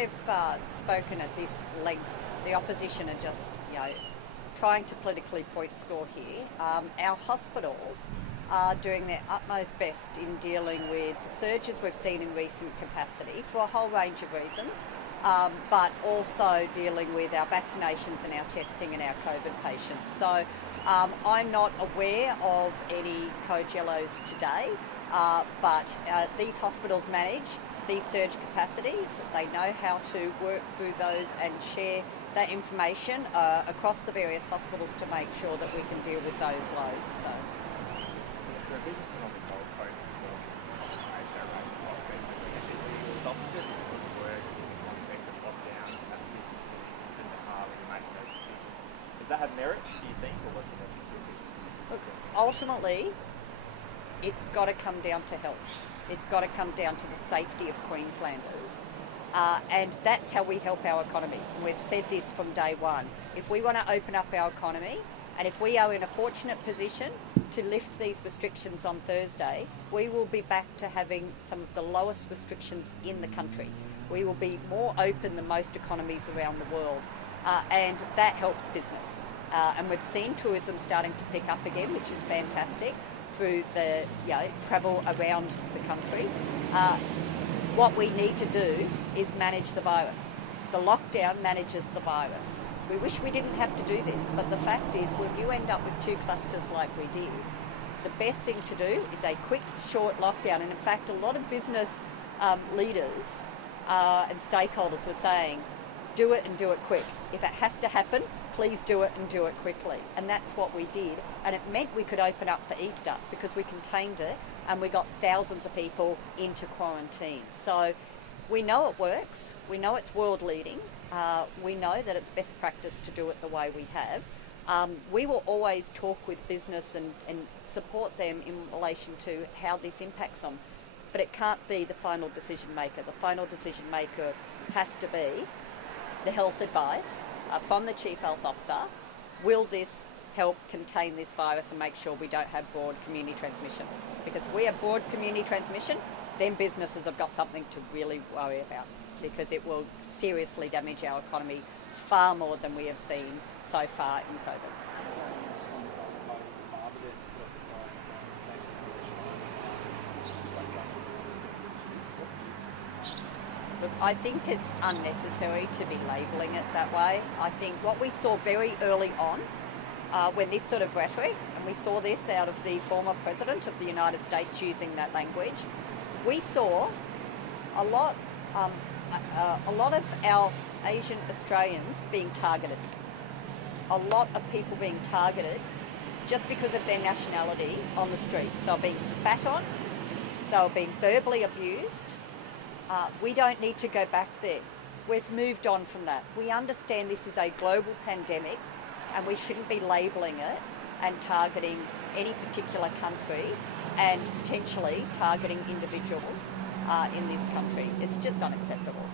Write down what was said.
we've spoken at this length, the opposition are just, trying to politically point score here. Our hospitals are doing their utmost best in dealing with the surges we've seen in recent capacity for a whole range of reasons, but also dealing with our vaccinations and our testing and our COVID patients. So I'm not aware of any code yellows today, but these hospitals manage these surge capacities. They know how to work through those and share that information across the various hospitals to make sure that we can deal with those loads. So. Does that have merit, do you think, or what's your best decision? Look, ultimately, it's got to come down to health. It's got to come down to the safety of Queenslanders. And that's how we help our economy. And we've said this from day one. If we want to open up our economy, and if we are in a fortunate position to lift these restrictions on Thursday, we will be back to having some of the lowest restrictions in the country. We will be more open than most economies around the world. And that helps business. And we've seen tourism starting to pick up again, which is fantastic, through the travel around the country. What we need to do is manage the virus. The lockdown manages the virus. We wish we didn't have to do this, but the fact is when you end up with 2 clusters like we did, the best thing to do is a quick, short lockdown. And in fact, a lot of business leaders and stakeholders were saying, do it and do it quick. If it has to happen, please do it and do it quickly. And that's what we did. And it meant we could open up for Easter because we contained it and we got thousands of people into quarantine. So we know it works. We know it's world leading. We know that it's best practice to do it the way we have. We will always talk with business and support them in relation to how this impacts them. But it can't be the final decision maker. The final decision maker has to be the health advice from the Chief Health Officer. Will this help contain this virus and make sure we don't have broad community transmission? Because if we have broad community transmission, then businesses have got something to really worry about, because it will seriously damage our economy far more than we have seen so far in COVID. Look, I think it's unnecessary to be labelling it that way. I think what we saw very early on, when this sort of rhetoric, and we saw this out of the former President of the United States using that language, we saw a lot of our Asian Australians being targeted. A lot of people being targeted just because of their nationality on the streets. They were being spat on, they were being verbally abused. We don't need to go back there. We've moved on from that. We understand this is a global pandemic and we shouldn't be labelling it and targeting any particular country and potentially targeting individuals in this country. It's just unacceptable.